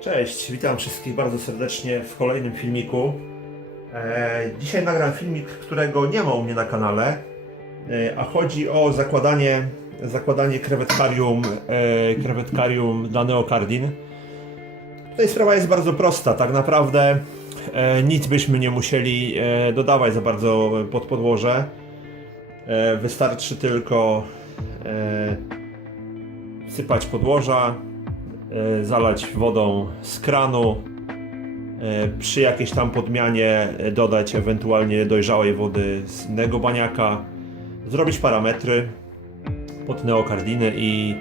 Cześć, witam wszystkich bardzo serdecznie w kolejnym filmiku. E, dzisiaj nagram filmik, którego nie ma u mnie na kanale, e, a chodzi o zakładanie, zakładanie krewetkarium, e, krewetkarium dla Neokardin. Tutaj sprawa jest bardzo prosta, tak naprawdę nic byśmy nie musieli dodawać za bardzo pod podłoże. Wystarczy tylko sypać podłoża, zalać wodą z kranu, e, przy jakiejś tam podmianie e, dodać ewentualnie dojrzałej wody z innego baniaka, zrobić parametry pod neokardiny i,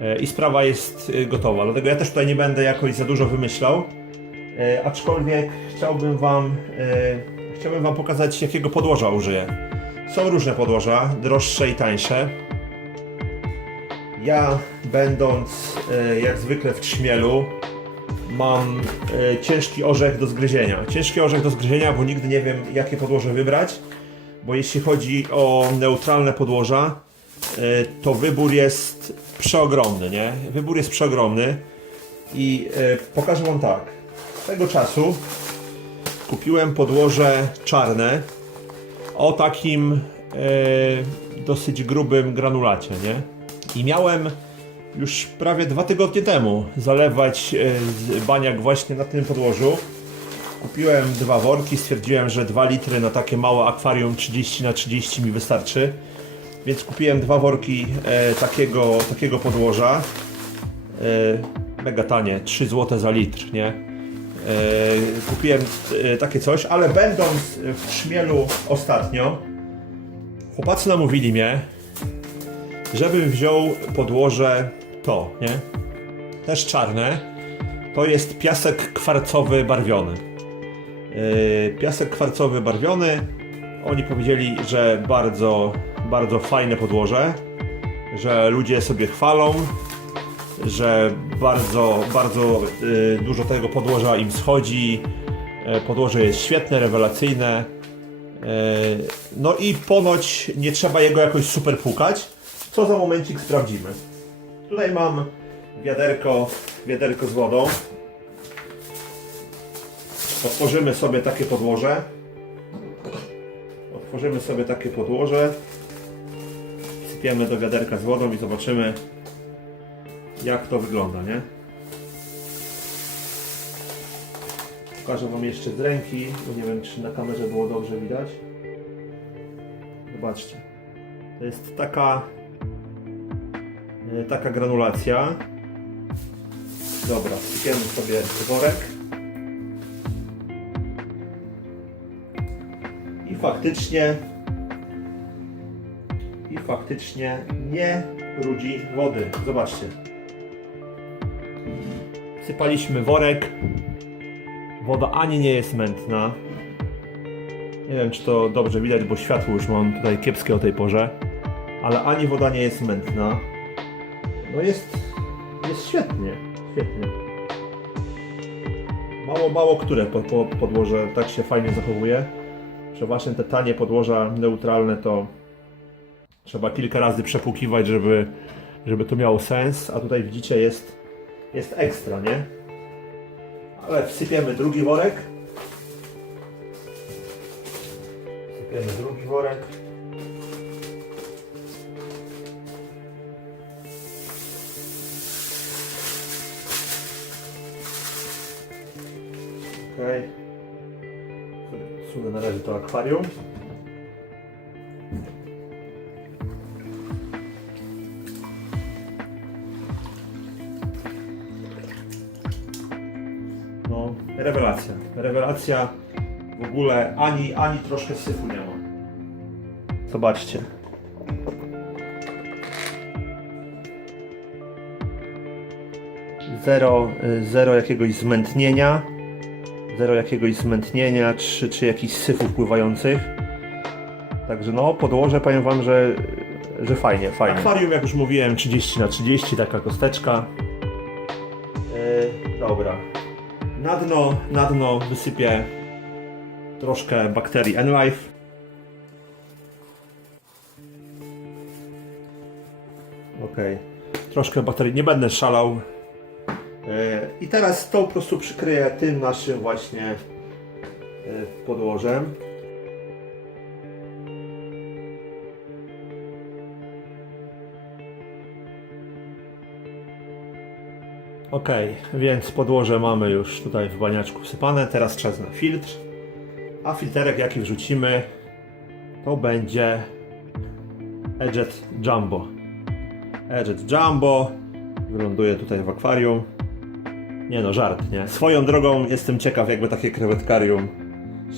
e, i sprawa jest e, gotowa. Dlatego ja też tutaj nie będę jakoś za dużo wymyślał, e, aczkolwiek chciałbym wam, e, chciałbym wam pokazać jakiego podłoża użyję. Są różne podłoża, droższe i tańsze. Ja, będąc e, jak zwykle w trzmielu, mam e, ciężki orzech do zgryzienia. Ciężki orzech do zgryzienia, bo nigdy nie wiem, jakie podłoże wybrać. Bo jeśli chodzi o neutralne podłoża, e, to wybór jest przeogromny, nie? Wybór jest przeogromny. I pokażę Wam tak. Tego czasu kupiłem podłoże czarne o takim dosyć grubym granulacie, nie? I miałem już prawie dwa tygodnie temu zalewać e, baniak właśnie na tym podłożu. Kupiłem dwa worki, stwierdziłem, że 2 litry na takie małe akwarium 30 na 30 mi wystarczy. Więc kupiłem dwa worki e, takiego, takiego podłoża. E, mega tanie, 3 zł za litr, nie? Kupiłem takie coś, ale będąc w Trzmielu ostatnio, chłopacy namówili mnie, żebym wziął podłoże to, nie? Też czarne. To jest piasek kwarcowy barwiony. Yy, piasek kwarcowy barwiony. Oni powiedzieli, że bardzo, bardzo fajne podłoże, że ludzie sobie chwalą, że bardzo, bardzo yy, dużo tego podłoża im schodzi. Yy, podłoże jest świetne, rewelacyjne. Yy, No i ponoć nie trzeba jego jakoś super płukać, co za momencik sprawdzimy. Tutaj mam wiaderko, wiaderko z wodą. Otworzymy sobie takie podłoże. Otworzymy sobie takie podłoże. Sypiemy do wiaderka z wodą i zobaczymy jak to wygląda, nie? Pokażę Wam jeszcze z ręki, bo nie wiem czy na kamerze było dobrze widać. Zobaczcie. To jest taka taka granulacja. Dobra, sypiemy sobie worek. I faktycznie i faktycznie nie brudzi wody. Zobaczcie. Sypaliśmy worek. Woda ani nie jest mętna. Nie wiem, czy to dobrze widać, bo światło już mam tutaj kiepskie o tej porze. Ale ani woda nie jest mętna. No jest, jest świetnie, świetnie. Mało, mało które po, po, podłoże tak się fajnie zachowuje. Przeważnie te tanie podłoża neutralne to trzeba kilka razy przepłukiwać, żeby, żeby to miało sens. A tutaj widzicie jest, jest ekstra, nie? Ale wsypiemy drugi worek. Wsypiemy drugi worek. Sobie Odsunę na razie to akwarium. No, rewelacja. Rewelacja. W ogóle ani, ani troszkę syfu nie ma. Zobaczcie. Zero, y, zero jakiegoś zmętnienia zero jakiegoś zmętnienia czy, czy jakichś syfów pływających. Także no, podłoże powiem Wam, że, że fajnie, fajnie. Akwarium, jak już mówiłem, 30 na 30 taka kosteczka. Yy, dobra. Na dno, na dno wysypię troszkę bakterii N-Life. Ok. Troszkę bakterii. Nie będę szalał I teraz to po prostu przykryję tym naszym właśnie e, podłożem. Ok, więc podłoże mamy już tutaj w baniaczku wsypane. Teraz czas na filtr. A filterek jaki wrzucimy to będzie Edget Jumbo. Edget Jumbo wyląduje tutaj w akwarium. Nie no, żart, nie? Swoją drogą jestem ciekaw, jakby takie krewetkarium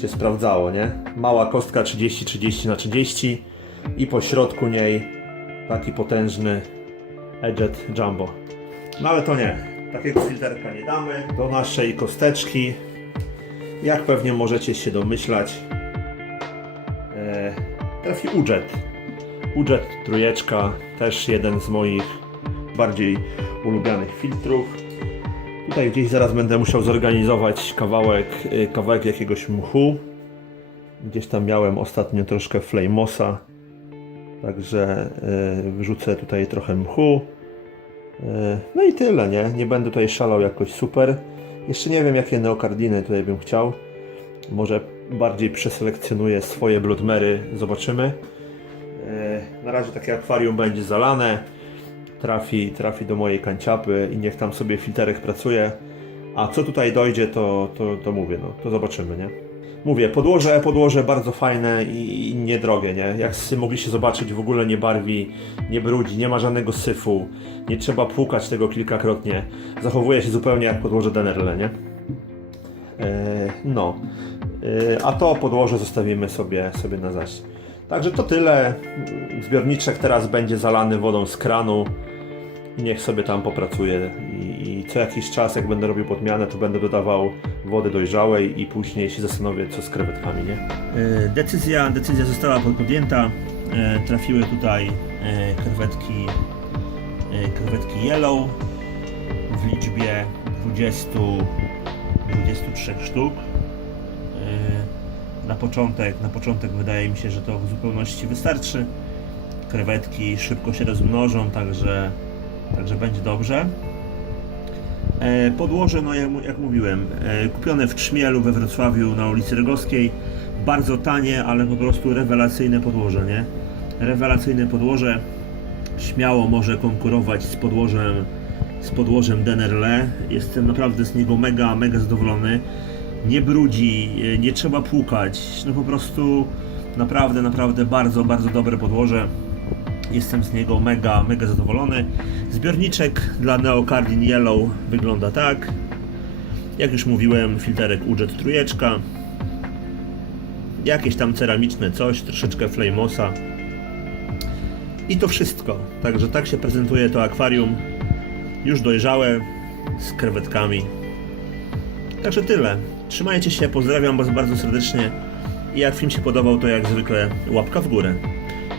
się sprawdzało, nie? Mała kostka 30-30 na 30 i po środku niej taki potężny Edget Jumbo. No ale to nie. Takiego filterka nie damy. Do naszej kosteczki, jak pewnie możecie się domyślać, e, trafi Ujet. Ujet trójeczka, też jeden z moich bardziej ulubionych filtrów. Tutaj gdzieś zaraz będę musiał zorganizować kawałek, y, kawałek jakiegoś mchu. Gdzieś tam miałem ostatnio troszkę flamosa, także y, wrzucę tutaj trochę mchu. Y, No i tyle, nie? Nie będę tutaj szalał jakoś super. Jeszcze nie wiem, jakie neokardiny tutaj bym chciał. Może bardziej przeselekcjonuję swoje bloodmery, zobaczymy. Na razie takie akwarium będzie zalane, trafi, trafi do mojej kanciapy i niech tam sobie filterek pracuje. A co tutaj dojdzie, to, to, to mówię, no, to zobaczymy, nie? Mówię, podłoże, podłoże bardzo fajne i, i niedrogie, nie? Jak mogliście zobaczyć, w ogóle nie barwi, nie brudzi, nie ma żadnego syfu, nie trzeba płukać tego kilkakrotnie. Zachowuje się zupełnie jak podłoże Denerle, nie? E, no. E, a to podłoże zostawimy sobie, sobie na zaś. Także to tyle. Zbiorniczek teraz będzie zalany wodą z kranu. Niech sobie tam popracuje I, i co jakiś czas, jak będę robił podmianę, to będę dodawał wody dojrzałej i później się zastanowię, co z krewetkami, nie? E, Decyzja, decyzja została podjęta. E, Trafiły tutaj e, krewetki, krewetki yellow w liczbie 20, 23 sztuk. Na początek, na początek wydaje mi się, że to w zupełności wystarczy. Krewetki szybko się rozmnożą, także, także będzie dobrze. E, Podłoże, no jak, jak mówiłem, e, kupione w Trzmielu we Wrocławiu na ulicy Rygowskiej. Bardzo tanie, ale po prostu rewelacyjne podłoże, nie? Rewelacyjne podłoże. Śmiało może konkurować z podłożem z podłożem Denerle. Jestem naprawdę z niego mega, mega zadowolony. Nie brudzi, e, nie trzeba płukać. No po prostu naprawdę, naprawdę bardzo, bardzo dobre podłoże. Jestem z niego mega, mega zadowolony. Zbiorniczek dla Neocardin Yellow wygląda tak. Jak już mówiłem, filterek Ujet trójeczka. Jakieś tam ceramiczne coś, troszeczkę flamosa. I to wszystko. Także tak się prezentuje to akwarium. Już dojrzałe, z krewetkami. Także tyle. Trzymajcie się, pozdrawiam Was bardzo serdecznie. I jak film się podobał, to jak zwykle łapka w górę.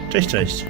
Cześć, cześć.